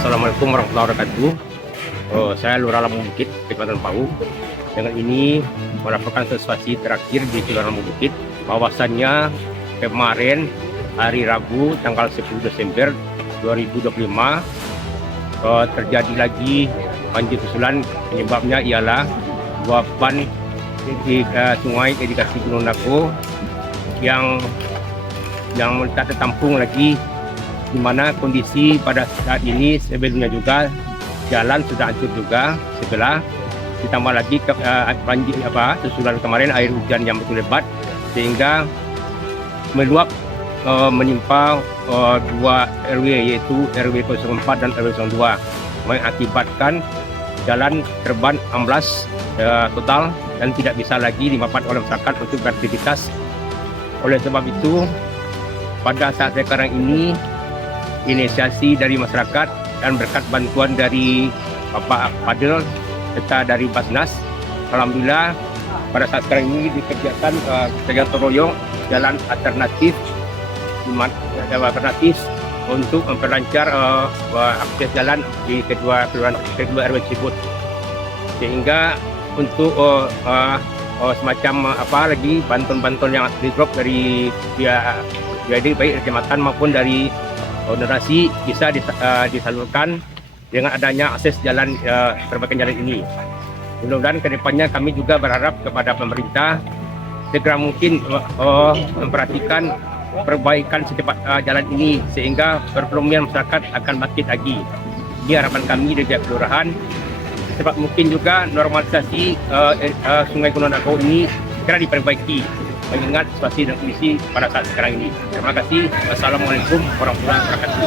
Assalamualaikum warahmatullahi wabarakatuh. Saya Lurah Lampung Bukit, Kecamatan Pau. Dengan ini merupakan sesuatu terakhir di Kelurahan Lampung Bukit. Bahwasannya kemarin hari Rabu tanggal 10 Desember 2025 terjadi lagi banjir susulan. Penyebabnya ialah luapan di sungai irigasi Gunung Nako yang tak tertampung lagi, di mana kondisi pada saat ini sebelumnya juga jalan sudah hancur juga sebelah, ditambah lagi banjir susulan kemarin air hujan yang betul lebat sehingga meluap menimpa dua RW, yaitu RW 04 dan RW 02, mengakibatkan jalan terban amblas total dan tidak bisa lagi dimanfaatkan oleh masyarakat untuk beraktivitas. Oleh sebab itu, pada saat sekarang ini inisiasi dari masyarakat dan berkat bantuan dari Bapak Fadil serta dari Basnas, alhamdulillah pada saat sekarang ini dikerjakan gotong royong jalan alternatif untuk memperlancar akses jalan di kedua RW tersebut, sehingga untuk semacam lagi bantuan-bantuan yang di drop dari pihak baik kecamatan maupun dari donasi bisa disalurkan dengan adanya akses jalan perbaikan jalan ini. Mudah-mudahan kedepannya kami juga berharap kepada pemerintah segera mungkin memperhatikan perbaikan secepat jalan ini sehingga perekonomian masyarakat akan bangkit lagi. Ini harapan kami dari pihak kelurahan. Sebab mungkin juga normalisasi Sungai Gunung Nako ini segera diperbaiki mengingat situasi dan kondisi pada saat sekarang ini. Terima kasih. Wassalamualaikum warahmatullahi wabarakatuh.